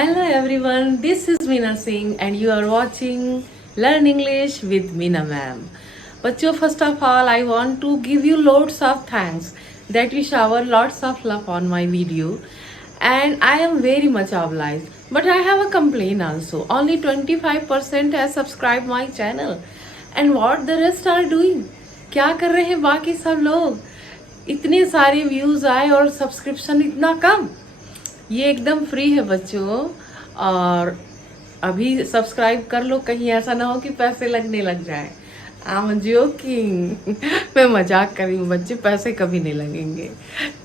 Hello everyone, this is Meena Singh and you are watching Learn English with Meena ma'am. बच्चों, first of all, I want to give you loads of thanks that you shower lots of love on my video and I am very much obliged. But I have a complaint also. Only 25% has subscribed my channel. And what the rest are doing? क्या कर रहे हैं बाकी सब लोग? इतने सारे views आए और सब्सक्रिप्शन इतना कम। ये एकदम फ्री है बच्चों, और अभी सब्सक्राइब कर लो, कहीं ऐसा ना हो कि पैसे लगने लग जाए। आई एम जोकिंग मैं मजाक कर रही हूँ बच्चे, पैसे कभी नहीं लगेंगे,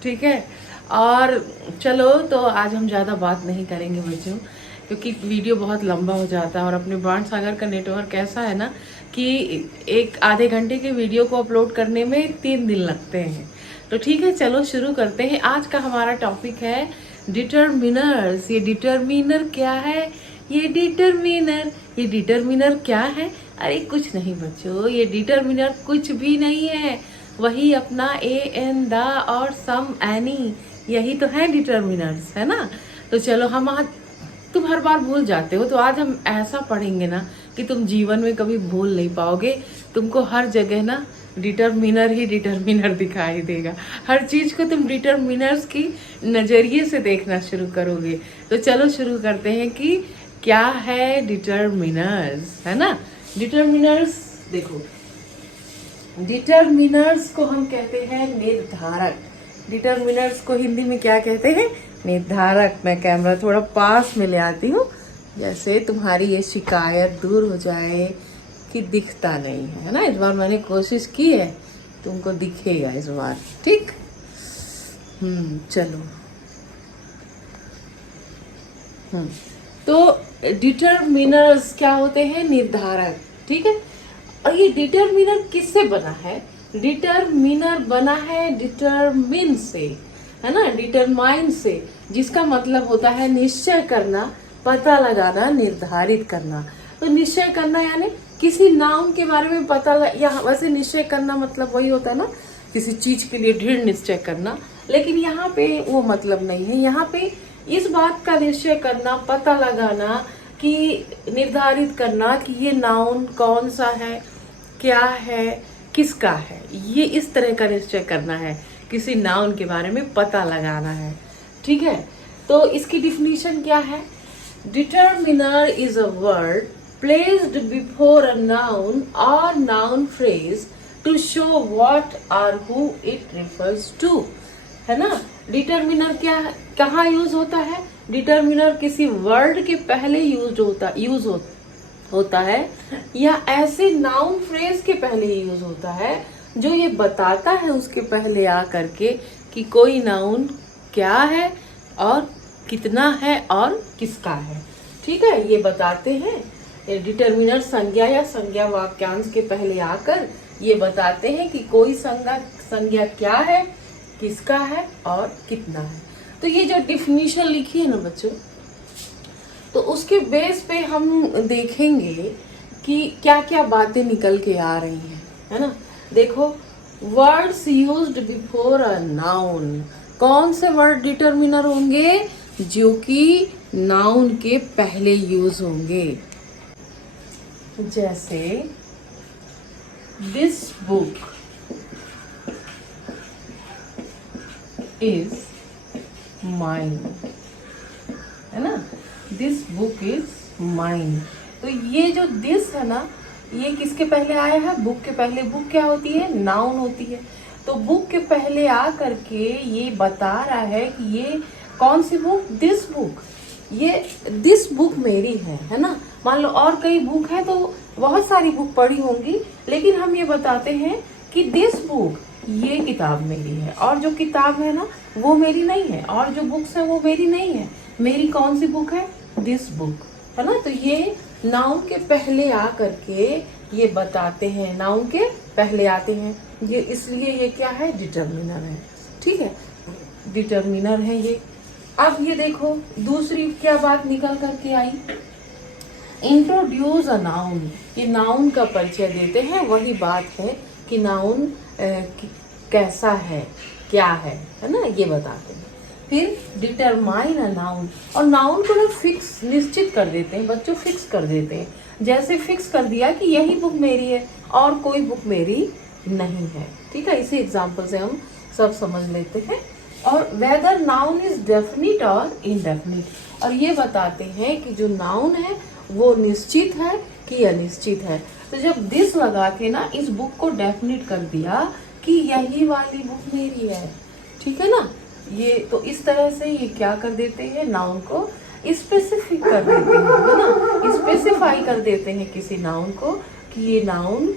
ठीक है। और चलो, तो आज हम ज़्यादा बात नहीं करेंगे बच्चों, क्योंकि वीडियो बहुत लंबा हो जाता है और अपने बाण सागर का नेटवर्क ऐसा है ना कि एक आधे घंटे के वीडियो को अपलोड करने में 3 दिन लगते हैं। तो ठीक है, चलो शुरू करते हैं। आज का हमारा टॉपिक है डिटरमिनर्स। ये डिटरमिनर क्या है? ये डिटरमिनर क्या है? अरे कुछ नहीं बच्चों, ये डिटरमिनर कुछ भी नहीं है। वही अपना ए एन द और सम एनी, यही तो है डिटरमिनर्स, है ना। तो चलो, हम आज, तुम हर बार भूल जाते हो, तो आज हम ऐसा पढ़ेंगे ना कि तुम जीवन में कभी भूल नहीं पाओगे। तुमको हर जगह ना डिटरमिनर ही डिटरमिनर दिखाई देगा। हर चीज को तुम डिटरमिनर्स की नजरिए से देखना शुरू करोगे। तो चलो शुरू करते हैं कि क्या है डिटरमिनर्स, है ना। डिटरमिनर्स देखो, डिटरमिनर्स को हम कहते हैं निर्धारक। डिटरमिनर्स को हिंदी में क्या कहते हैं? निर्धारक। मैं कैमरा थोड़ा पास में ले आती हूँ, जैसे तुम्हारी ये शिकायत दूर हो जाए कि दिखता नहीं है ना। इस बार मैंने कोशिश की है, तुमको दिखेगा इस बार, ठीक। चलो। तो डिटरमिनर्स क्या होते हैं? निर्धारक, ठीक है। और ये डिटरमिनर किससे बना है? डिटरमिनर बना है डिटरमिन से, है ना, डिटरमाइन से, जिसका मतलब होता है निश्चय करना, पता लगाना, निर्धारित करना। तो निश्चय करना यानी किसी नाउन के बारे में या वैसे निश्चय करना मतलब वही होता है ना, किसी चीज के लिए दृढ़ निश्चय करना। लेकिन यहाँ पे वो मतलब नहीं है। यहाँ पे इस बात का निश्चय करना, पता लगाना, कि निर्धारित करना कि ये नाउन कौन सा है, क्या है, किसका है, ये इस तरह का निश्चय करना है। किसी नाउन के बारे में पता लगाना है, ठीक है। तो इसकी डिफिनीशन क्या है? Determiner is a word placed before a noun or noun phrase to show what or who it refers to, है ना। डिटरमिनर क्या, कहाँ यूज होता है? डिटरमिनर किसी वर्ड के पहले यूज होता है या ऐसे नाउन फ्रेज के पहले यूज होता है जो ये बताता है उसके पहले आ करके कि कोई नाउन क्या है और कितना है और किसका है, ठीक है। ये बताते हैं। डिटरमिनर संज्ञा या संज्ञा वाक्यांश के पहले आकर ये बताते हैं कि कोई संज्ञा क्या है, किसका है और कितना है। तो ये जो डिफिनीशन लिखी है ना बच्चों, तो उसके बेस पे हम देखेंगे कि क्या क्या बातें निकल के आ रही हैं, है ना। देखो, words used before a noun. कौन से वर्ड डिटरमिनर होंगे? जो कि नाउन के पहले यूज होंगे। जैसे दिस बुक इज माइन, है ना। This book is mine. तो ये जो दिस है ना, ये किसके पहले आया है? बुक के पहले। बुक क्या होती है? नाउन होती है। तो बुक के पहले आ करके ये बता रहा है कि ये कौन सी बुक? This book. ये दिस बुक मेरी है ना। मान लो और कई बुक है तो बहुत सारी बुक पढ़ी होंगी, लेकिन हम ये बताते हैं कि दिस बुक, ये किताब मेरी है, और जो किताब है ना वो मेरी नहीं है, और जो बुक्स है वो मेरी नहीं है। मेरी कौन सी बुक है? दिस बुक, है ना। तो ये नाउन के पहले आ करके ये बताते हैं, नाउन के पहले आते हैं ये, इसलिए ये क्या है? डिटरमिनर है, ठीक है। डिटरमिनर है ये। अब ये देखो, दूसरी क्या बात निकल करके आई? Introduce a noun. ये नाउन का परिचय देते हैं। वही बात है कि नाउन कैसा है, क्या है ना, ये बताते हैं। फिर डिटरमाइन अ नाउन, और नाउन को ना फिक्स निश्चित कर देते हैं बच्चों, फिक्स कर देते हैं। जैसे फिक्स कर दिया कि यही बुक मेरी है और कोई बुक मेरी नहीं है। ठीक है, इसी एग्जाम्पल से हम सब समझ लेते हैं। और वेदर नाउन इज डेफिनिट और इनडेफिनिट, और ये बताते हैं कि जो नाउन है वो निश्चित है कि अनिश्चित है। तो जब दिस लगा के ना इस बुक को डेफिनिट कर दिया कि यही वाली बुक मेरी है, ठीक है ना। ये तो इस तरह से ये क्या कर देते हैं, नाउन को स्पेसिफिक कर देते हैं, है ना, स्पेसिफाई कर देते हैं किसी नाउन को कि ये नाउन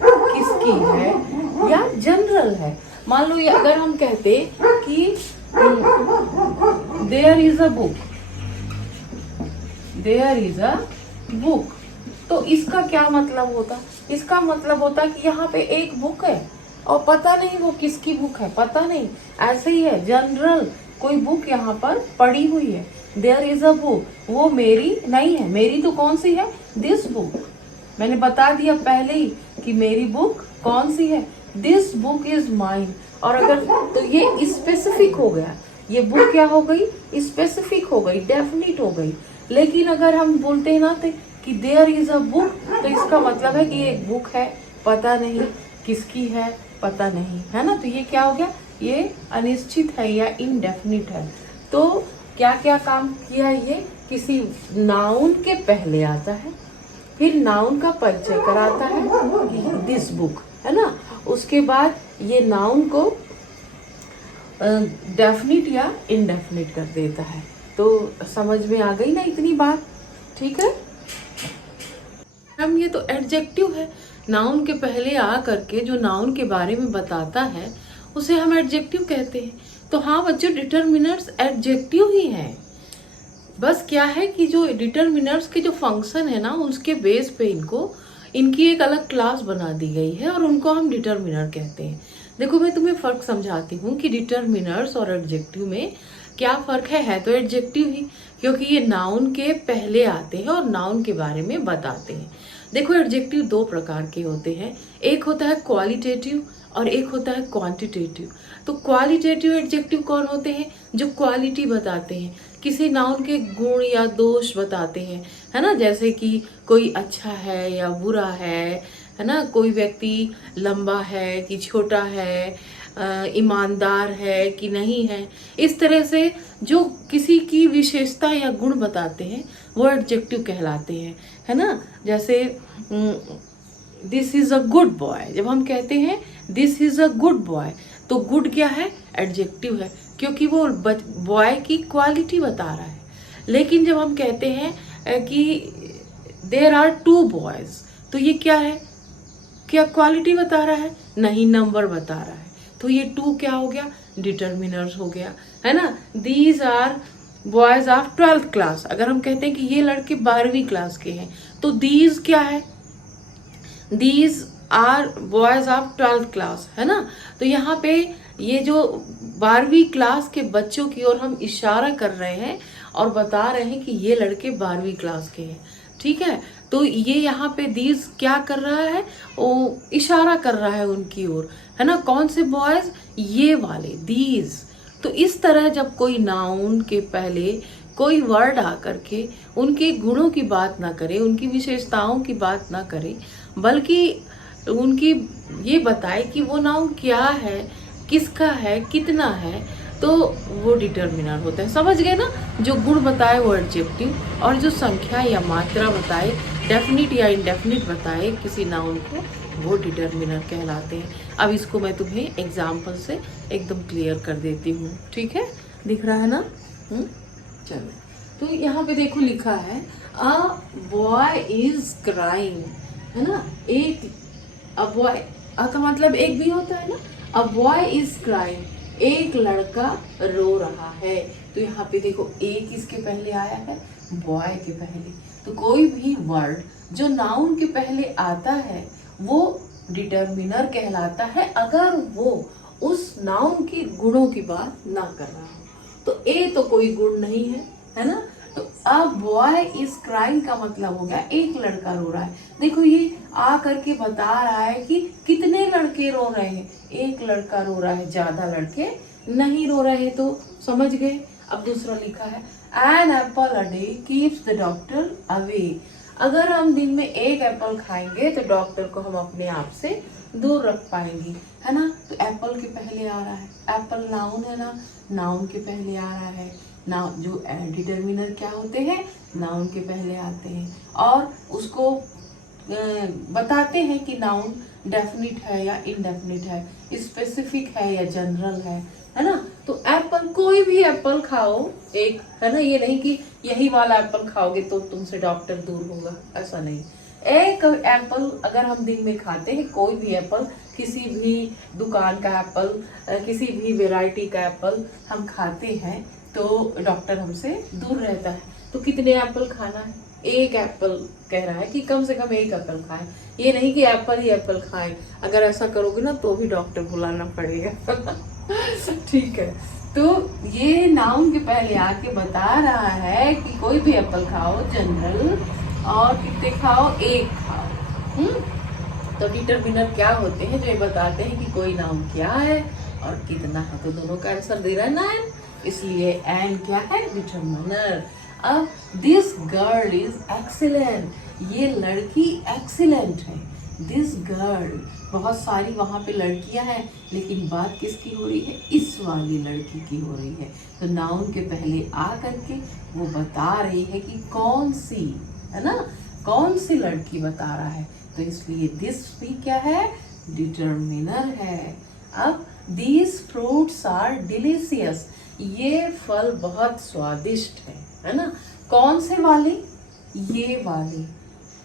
किसकी है या जनरल है। मान लो ये अगर हम कहते कि there is a book, there is a book, तो इसका क्या मतलब होता, इसका मतलब होता कि यहाँ पे एक बुक है और पता नहीं वो किसकी बुक है, पता नहीं। ऐसे ही है जनरल, कोई बुक यहाँ पर पड़ी हुई है, देयर इज अ बुक, वो मेरी नहीं है। मेरी तो कौन सी है, दिस बुक, मैंने बता दिया पहले ही कि मेरी बुक कौन सी है, दिस बुक इज माइन। और अगर तो ये स्पेसिफिक हो गया, ये बुक क्या हो गई, स्पेसिफिक हो गई, डेफिनिट हो गई। लेकिन अगर हम बोलते हैं ना कि देयर इज अ बुक, तो इसका मतलब है कि ये एक बुक है, पता नहीं किसकी है, पता नहीं, है ना। तो ये क्या हो गया, ये अनिश्चित है या इनडेफिनिट है। तो क्या क्या काम किया, ये किसी नाउन के पहले आता है, फिर नाउन का परिचय कराता है कि दिस बुक, है ना। उसके बाद ये नाउन को डेफिनिट या इनडेफिनिट कर देता है। तो समझ में आ गई ना इतनी बात, ठीक है। हम ये तो एडजेक्टिव है, नाउन के पहले आ करके जो नाउन के बारे में बताता है उसे हम एडजेक्टिव कहते हैं। तो हाँ बच्चों, डिटरमिनर्स एडजेक्टिव ही हैं। बस क्या है कि जो डिटरमिनर्स के जो फंक्शन है ना, उसके बेस पे इनकी एक अलग क्लास बना दी गई है और उनको हम डिटरमिनर कहते हैं। देखो मैं तुम्हें फर्क समझाती हूँ कि डिटरमिनर्स और एडजेक्टिव में क्या फर्क है तो एडजेक्टिव ही, क्योंकि ये नाउन के पहले आते हैं और नाउन के बारे में बताते हैं। देखो एडजेक्टिव दो प्रकार के होते हैं, एक होता है क्वालिटेटिव और एक होता है क्वांटिटेटिव। तो क्वालिटेटिव एडजेक्टिव कौन होते हैं, जो क्वालिटी बताते हैं, किसी नाउन के गुण या दोष बताते हैं, है ना। जैसे कि कोई अच्छा है या बुरा है ना, कोई व्यक्ति लंबा है कि छोटा है, ईमानदार है कि नहीं है। इस तरह से जो किसी की विशेषता या गुण बताते हैं वो एडजेक्टिव कहलाते हैं, है ना। जैसे this is a good boy, जब हम कहते हैं this is a good boy, तो गुड क्या है, एडजेक्टिव है, क्योंकि वो बॉय की क्वालिटी बता रहा है। लेकिन जब हम कहते हैं कि देयर आर टू बॉयज, तो ये क्या है, क्या क्वालिटी बता रहा है, नहीं नंबर बता रहा है। तो ये टू क्या हो गया, डिटरमिनर्स हो गया, है ना। These are boys of 12th class, अगर हम कहते हैं कि ये लड़के 12वीं क्लास के हैं, तो दीज क्या है, these are boys of 12th class, है ना। तो यहाँ पे ये जो 12वीं क्लास के बच्चों की ओर हम इशारा कर रहे हैं और बता रहे हैं कि ये लड़के 12वीं क्लास के हैं, ठीक है। तो ये यहाँ पे दीज क्या कर रहा है, वो इशारा कर रहा है उनकी ओर, है ना। कौन से बॉयज, ये वाले दीज। तो इस तरह जब कोई नाउन के पहले कोई वर्ड आकर के उनके गुणों की बात ना करे, उनकी विशेषताओं की बात ना करे, बल्कि उनकी ये बताए कि वो नाउन क्या है, किसका है, कितना है, तो वो डिटरमिनर होता है। समझ गए ना, जो गुण बताए वो एडजेक्टिव, और जो संख्या या मात्रा बताए, डेफिनिट या इनडेफिनिट बताए किसी नाउन को, वो डिटरमिनर कहलाते हैं। अब इसको मैं तुम्हें एग्जाम्पल से एकदम क्लियर कर देती हूँ, ठीक है, दिख रहा है ना। चलो, तो यहाँ पे देखो लिखा है अ बॉय इज क्राइंग, है ना। एक अ बॉय, अ का मतलब एक भी होता है ना, अ बॉय इज क्राइंग, एक लड़का रो रहा है। तो यहाँ पे देखो एक इसके पहले आया है, बॉय के पहले। तो कोई भी वर्ड जो नाउन के पहले आता है वो डिटरमिनर कहलाता है, अगर वो उस नाउन के गुणों की बात ना कर रहा हो। तो ए तो कोई गुण नहीं है ना। तो अ बॉय इज क्राइंग का मतलब हो गया एक लड़का रो रहा है। देखो ये आ करके बता रहा है कि कितने लड़के रो रहे हैं, एक लड़का रो रहा है, ज्यादा लड़के नहीं रो रहे तो समझ गए। अब दूसरा लिखा है an apple a day keeps the doctor away. अगर हम दिन में एक एप्पल खाएंगे तो डॉक्टर को हम अपने आप से दूर रख पाएंगे, है ना। तो एप्पल के पहले आ रहा है, एप्पल नाउन है ना, नाउन के पहले आ रहा है। नाउन जो डिटर्मिनर क्या होते हैं, नाउन के पहले आते हैं और उसको बताते हैं कि नाउन डेफिनिट है या इनडेफिनिट है, स्पेसिफिक है या जनरल है ना। तो एप्पल, कोई भी एप्पल खाओ एक, है ना, ये नहीं कि यही वाला एप्पल खाओगे तो तुमसे डॉक्टर दूर होगा, ऐसा नहीं। एक एप्पल अगर हम दिन में खाते हैं, कोई भी एप्पल, किसी भी दुकान का एप्पल, किसी भी वैरायटी का एप्पल हम खाते हैं तो डॉक्टर हमसे दूर रहता है। तो कितने एप्पल खाना है, एक एप्पल कह रहा है कि कम से कम एक एप्पल खाएं, ये नहीं कि एप्पल ही एप्पल खाएं। अगर ऐसा करोगे ना तो भी डॉक्टर बुलाना पड़ेगा। ठीक है, तो ये नाउन के पहले आके बता रहा है कि कोई भी एप्पल खाओ जनरल, और कितने खाओ, एक खाओ। तो डिटरमिनर क्या होते हैं, जो ये बताते हैं कि कोई नाउन क्या है और कितना है। तो दोनों का आंसर दे रहा है 9, इसलिए एंड क्या है, डिटरमिनर। अब दिस गर्ल इज एक्सीलेंट, ये लड़की एक्सीलेंट है। दिस गर्ल, बहुत सारी वहां पे लड़कियां हैं, लेकिन बात किसकी हो रही है, इस वाली लड़की की हो रही है। तो नाउन के पहले आ करके वो बता रही है कि कौन सी, है ना, कौन सी लड़की बता रहा है। तो इसलिए दिस भी क्या है, डिटरमिनर है। अब दीज फ्रूट्स आर डिलीशियस, ये फल बहुत स्वादिष्ट है ना। कौन से वाले, ये वाले,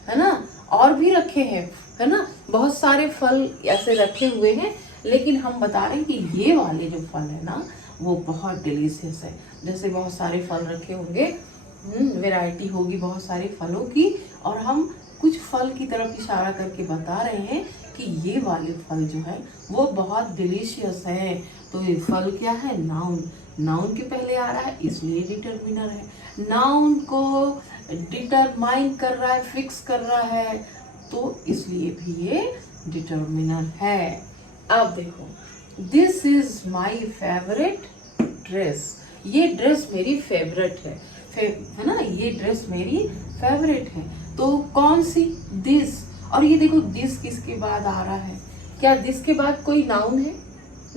है ना। और भी रखे हैं, है ना, बहुत सारे फल ऐसे रखे हुए हैं, लेकिन हम बता रहे हैं कि ये वाले जो फल है ना वो बहुत डिलीशियस है। जैसे बहुत सारे फल रखे होंगे, वैरायटी होगी बहुत सारे फलों की, और हम कुछ फल की तरफ इशारा करके बता रहे हैं कि ये वाले फल जो है वो बहुत डिलीशियस है। तो ये फल क्या है, नाउन, नाउन के पहले आ रहा है इसलिए डिटरमिनर है। नाउन को डिटरमाइन कर रहा है, फिक्स कर रहा है, तो इसलिए भी ये डिटरमिनर है। अब देखो, this is my favourite dress, ये ड्रेस मेरी फेवरेट है ना, ये ड्रेस मेरी फेवरेट है। तो कौन सी, दिस, और ये देखो दिस किसके बाद आ रहा है, क्या दिस के बाद कोई नाउन है,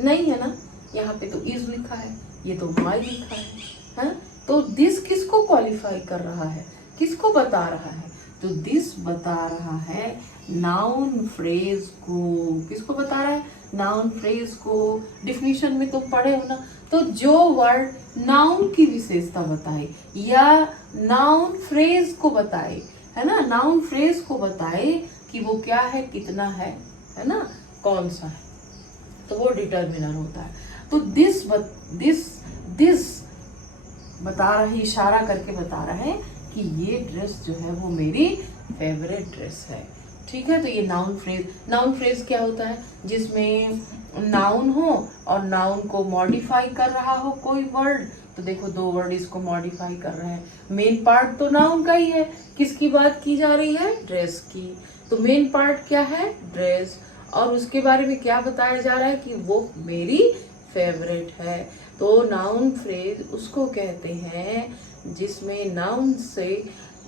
नहीं है ना। यहाँ पे तो इज लिखा है, ये तो माई लिखा है। तो दिस किसको क्वालिफाई कर रहा है, किसको बता रहा है, तो दिस बता रहा है नाउन फ्रेज को। किसको बता रहा है, नाउन फ्रेज को। डिफिनीशन में तुम पढ़े हो ना, तो जो वर्ड नाउन की विशेषता बताए या नाउन फ्रेज को बताए, है ना, नाउन फ्रेज को बताए कि वो क्या है, कितना है ना, कौन सा है, तो वो डिटरमिनर होता है। तो दिस बता रहा है, इशारा करके बता रहा है कि ये ड्रेस जो है वो मेरी फेवरेट ड्रेस है। ठीक है, तो ये नाउन फ्रेज, नाउन फ्रेज क्या होता है, जिसमें नाउन हो और नाउन को मॉडिफाई कर रहा हो कोई वर्ड। तो देखो दो वर्ड इसको मॉडिफाई कर रहे हैं, मेन पार्ट तो नाउन का ही है, किसकी बात की जा रही है, ड्रेस की। तो मेन पार्ट क्या है, ड्रेस, और उसके बारे में क्या बताया जा रहा है कि वो मेरी फेवरेट है। तो नाउन फ्रेज उसको कहते हैं जिसमें नाउन से,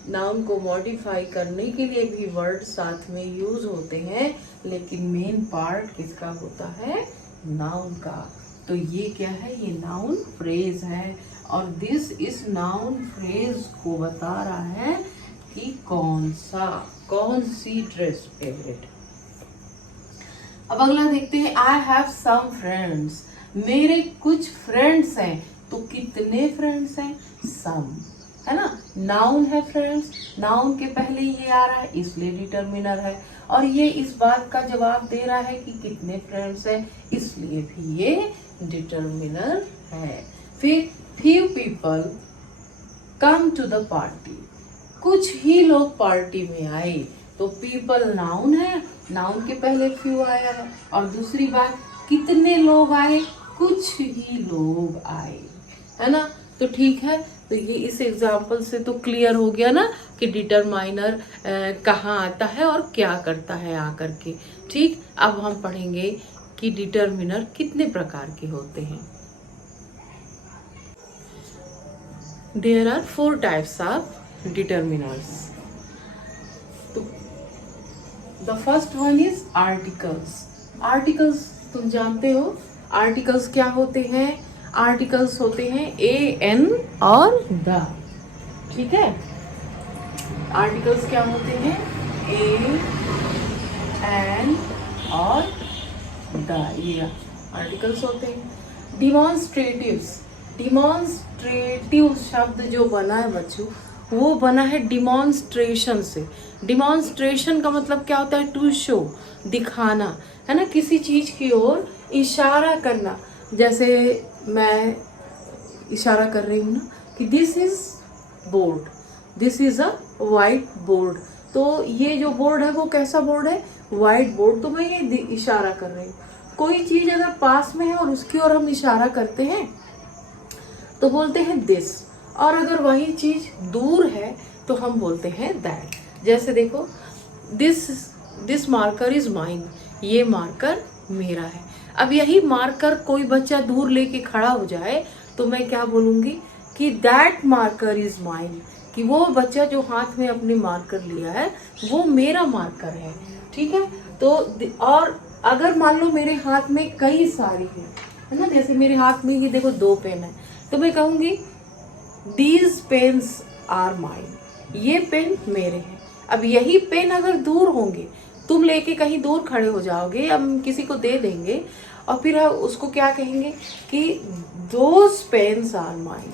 नाउन को मॉडिफाई करने के लिए भी वर्ड साथ में यूज होते हैं, लेकिन मेन पार्ट किसका होता है, नाउन का। तो ये क्या है, ये नाउन फ्रेज है, और दिस इस नाउन फ्रेज को बता रहा है कि कौन सी ड्रेस फेवरेट। अब अगला देखते हैं, आई हैव सम फ्रेंड्स, मेरे कुछ फ्रेंड्स हैं। तो कितने फ्रेंड्स हैं, सम, है ना, नाउन है फ्रेंड्स, नाउन के पहले ये आ रहा है इसलिए डिटरमिनर है, और ये इस बात का जवाब दे रहा है कि कितने फ्रेंड्स हैं, इसलिए भी ये डिटरमिनर है। फिर few people come to the party, कुछ ही लोग पार्टी में आए। तो पीपल नाउन है, नाउन के पहले फ्यू आया है, और दूसरी बात कितने लोग आए, कुछ ही लोग आए, है ना। तो ठीक है, तो ये इस एग्जाम्पल से तो क्लियर हो गया ना कि डिटरमाइनर कहाँ आता है और क्या करता है आकर के। ठीक, अब हम पढ़ेंगे कि डिटरमिनर कितने प्रकार के होते हैं। There are 4 types of determiners. तो the first one is articles. Articles तुम जानते हो आर्टिकल्स क्या होते हैं? आर्टिकल्स होते हैं ए एन और द। ठीक है, आर्टिकल्स क्या होते हैं? ए एन और द, ये आर्टिकल्स होते हैं। डिमॉन्स्ट्रेटिव्स, डिमॉन्स्ट्रेटिव शब्द जो बना है बच्चों, वो बना है डिमॉन्स्ट्रेशन से। डिमॉन्स्ट्रेशन का मतलब क्या होता है? टू शो, दिखाना, है ना, किसी चीज की ओर इशारा करना। जैसे मैं इशारा कर रही हूँ ना कि this is board, this is a white board. तो ये जो बोर्ड है वो कैसा बोर्ड है? White board. तो मैं ये इशारा कर रही हूँ। कोई चीज अगर पास में है और उसकी ओर हम इशारा करते हैं तो बोलते हैं दिस, और अगर वही चीज दूर है तो हम बोलते हैं दैट। जैसे देखो, दिस मार्कर इज माइन, ये मार्कर मेरा है। अब यही मार्कर कोई बच्चा दूर लेके खड़ा हो जाए तो मैं क्या बोलूंगी कि दैट मार्कर इज माइन, कि वो बच्चा जो हाथ में अपने मार्कर लिया है वो मेरा मार्कर है। ठीक है, तो और अगर मान लो मेरे हाथ में कई सारी है ना, जैसे मेरे हाथ में ये देखो 2 पेन है, तो मैं कहूंगी दीज पेन्स आर माइन, ये पेन मेरे हैं। अब यही पेन अगर दूर होंगे, तुम लेके कहीं दूर खड़े हो जाओगे, हम किसी को दे देंगे और फिर हम उसको क्या कहेंगे कि those pens are mine,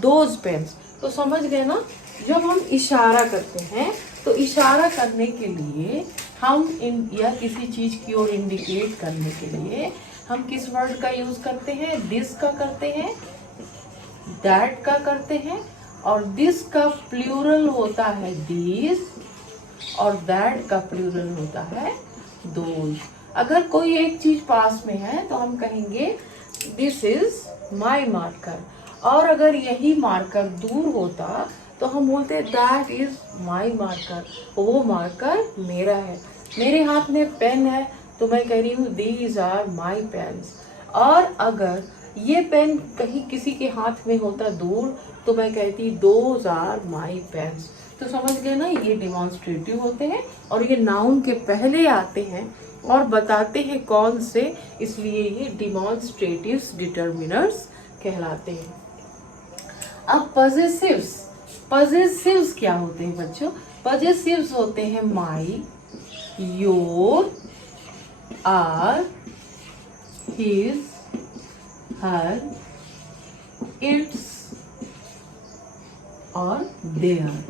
those pens. तो समझ गए ना, जब हम इशारा करते हैं तो इशारा करने के लिए हम या किसी चीज की ओर इंडिकेट करने के लिए हम किस वर्ड का यूज करते हैं? दिस का करते हैं, दैट का करते हैं, और दिस का प्लूरल होता है दिस और दैट का प्लूरल होता है दोज। अगर कोई एक चीज पास में है तो हम कहेंगे दिस इज माई मार्कर, और अगर यही मार्कर दूर होता तो हम बोलते दैट इज माई मार्कर, वो मार्कर मेरा है। मेरे हाथ में पेन है तो मैं कह रही हूँ दीज आर माई पेन्स, और अगर ये पेन कहीं किसी के हाथ में होता दूर तो मैं कहती दोज आर माई पेन्स। तो समझ गए ना, ये डिमॉन्स्ट्रेटिव होते हैं और ये नाउन के पहले आते हैं और बताते हैं कौन से, इसलिए ये डिमॉन्स्ट्रेटिव्स डिटर्मिनर्स कहलाते हैं। अब पजेसिव्स, पजेसिव्स क्या होते हैं बच्चों? पजेसिव्स होते हैं my, your, our, his, her, its और देयर,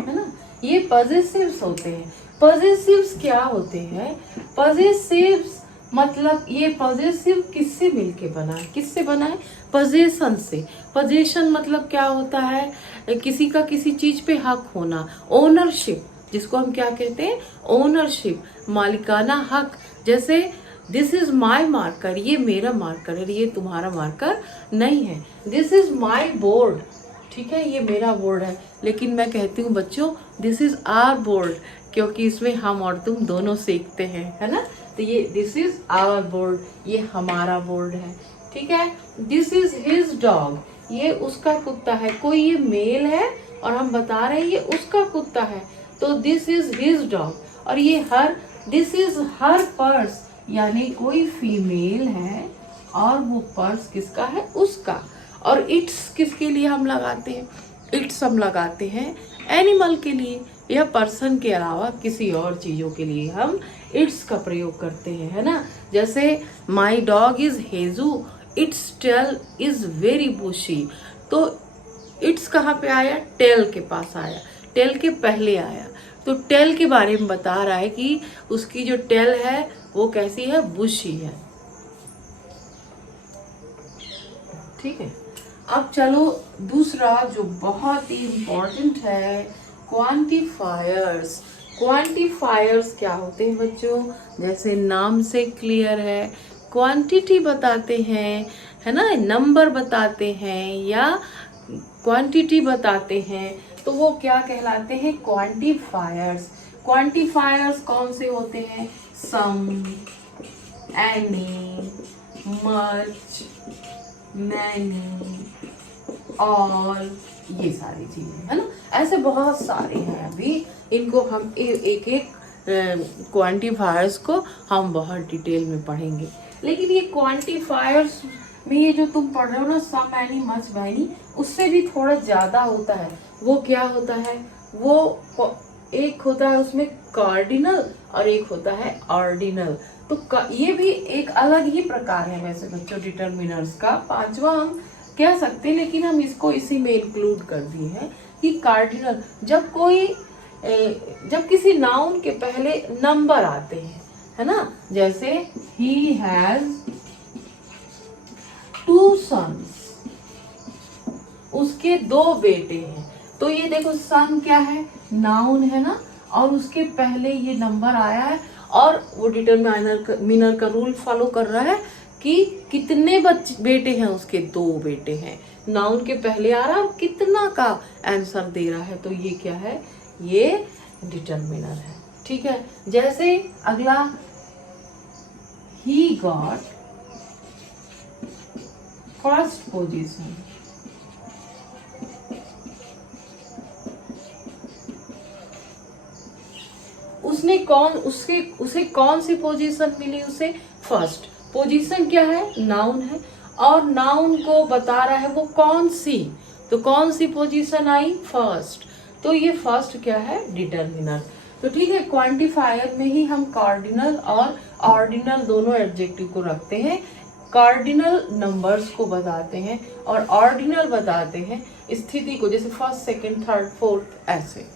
है ना, ये पजेसिव्स होते हैं। पजेसिव्स क्या होते हैं? पजेसिव्स मतलब ये पजेसिव किससे मिलके बना है? किससे बना है? पजेशन से। पजेशन मतलब क्या होता है? किसी का किसी चीज पे हक होना, ओनरशिप, जिसको हम क्या कहते हैं? ओनरशिप, मालिकाना हक। जैसे दिस इज माई मार्कर, ये मेरा मार्कर है, ये तुम्हारा मार्कर नहीं है। दिस इज माई बोर्ड, ठीक है, ये मेरा बोर्ड है, लेकिन मैं कहती हूँ बच्चों दिस इज आवर बोर्ड, क्योंकि इसमें हम और तुम दोनों सीखते हैं, है ना। तो ये दिस इज आवर बोर्ड, ये हमारा बोर्ड है। ठीक है, दिस इज हिज डॉग, ये उसका कुत्ता है। कोई ये मेल है और हम बता रहे हैं ये उसका कुत्ता है, तो दिस इज हिज डॉग। और ये हर, दिस इज हर पर्स, यानी कोई फीमेल है और वो पर्स किसका है? उसका। और इट्स किसके लिए हम लगाते हैं? इट्स हम लगाते हैं एनिमल के लिए या पर्सन के अलावा किसी और चीजों के लिए हम इट्स का प्रयोग करते हैं, है ना। जैसे माई डॉग इज हेजू, इट्स टेल इज वेरी बुशी। तो इट्स कहाँ पे आया? टेल के पास आया, टेल के पहले आया। तो टेल के बारे में बता रहा है कि उसकी जो टेल है वो कैसी है? बुशी है। ठीक है, अब चलो दूसरा जो बहुत ही इम्पोर्टेंट है, क्वांटिफायर्स। क्वांटिफायर्स क्या होते हैं बच्चों? जैसे नाम से क्लियर है, क्वांटिटी बताते हैं, है ना, नंबर बताते हैं या क्वांटिटी बताते हैं, तो वो क्या कहलाते हैं? क्वांटिफायर्स। क्वांटिफायर्स कौन से होते हैं? सम, एनी, मच, मैनी, ऑल, ये सारी चीजें है ना। ऐसे बहुत सारे हैं, अभी इनको हम एक एक क्वांटिफायर्स को हम बहुत डिटेल में पढ़ेंगे। लेकिन ये क्वांटिफायर्स में ये जो तुम पढ़ रहे हो ना, सम मैनी मच मैनी, उससे भी थोड़ा ज्यादा होता है। वो क्या होता है, वो एक होता है उसमें कार्डिनल और एक होता है ऑर्डिनल। तो ये भी एक अलग ही प्रकार है वैसे बच्चों डिटरमिनर्स का, पांचवा हम कह सकते हैं, लेकिन हम इसको इसी में इंक्लूड कर दिए हैं कि कार्डिनल जब किसी नाउन के पहले नंबर आते हैं, है ना, जैसे ही हैज 2 sons, उसके 2 बेटे हैं। तो ये देखो सन क्या है, नाउन है ना, और उसके पहले ये नंबर आया है, और वो डिटरमिनर का रूल फॉलो कर रहा है कि कितने बेटे हैं, उसके 2 बेटे हैं। नाउन के पहले आ रहा है और कितना का आंसर दे रहा है, तो ये क्या है, ये डिटरमिनर है। ठीक है, जैसे अगला ही गॉट फर्स्ट पोजीशन, उसे कौन सी पोजीशन मिली, उसे फर्स्ट। पोजीशन क्या है, नाउन है, और नाउन को बता रहा है वो कौन सी, तो कौन सी पोजीशन आई, फर्स्ट। तो ये फर्स्ट क्या है, डिटरमिनर। तो ठीक है, क्वांटिफायर में ही हम कार्डिनल और ऑर्डिनल दोनों एडजेक्टिव को रखते हैं। कार्डिनल नंबर्स को बताते हैं और ऑर्डिनल बताते हैं स्थिति को, जैसे फर्स्ट, सेकंड, थर्ड, फोर्थ, ऐसे।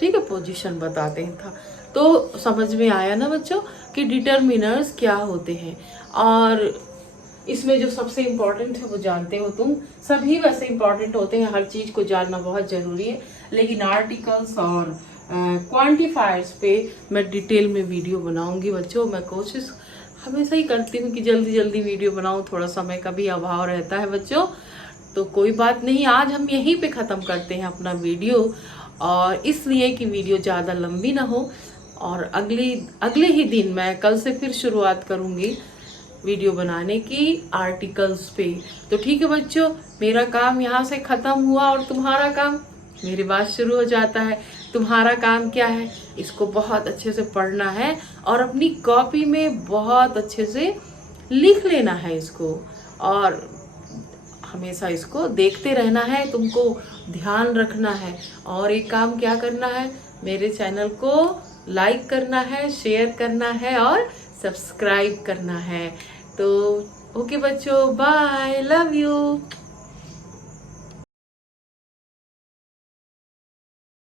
ठीक है, पोजीशन बताते हैं था। तो समझ में आया ना बच्चों कि डिटरमिनर्स क्या होते हैं। और इसमें जो सबसे इम्पोर्टेंट है वो जानते हो तुम, सभी वैसे इम्पोर्टेंट होते हैं, हर चीज को जानना बहुत जरूरी है, लेकिन आर्टिकल्स और क्वांटिफायर्स पे मैं डिटेल में वीडियो बनाऊंगी बच्चों। मैं कोशिश हमेशा ही करती हूँ कि जल्दी जल्दी वीडियो बनाऊं, थोड़ा समय का भी अभाव रहता है बच्चों, तो कोई बात नहीं, आज हम यहीं पे ख़त्म करते हैं अपना वीडियो, और इसलिए कि वीडियो ज़्यादा लंबी ना हो, और अगले ही दिन मैं कल से फिर शुरुआत करूँगी वीडियो बनाने की आर्टिकल्स पे। तो ठीक है बच्चों, मेरा काम यहाँ से ख़त्म हुआ और तुम्हारा काम मेरे बाद शुरू हो जाता है। तुम्हारा काम क्या है, इसको बहुत अच्छे से पढ़ना है और अपनी कॉपी में बहुत अच्छे से लिख लेना है इसको, और हमेशा इसको देखते रहना है, तुमको ध्यान रखना है। और एक काम क्या करना है, मेरे चैनल को लाइक करना है, शेयर करना है और सब्सक्राइब करना है। तो ओके बच्चों, बाय, लव यू।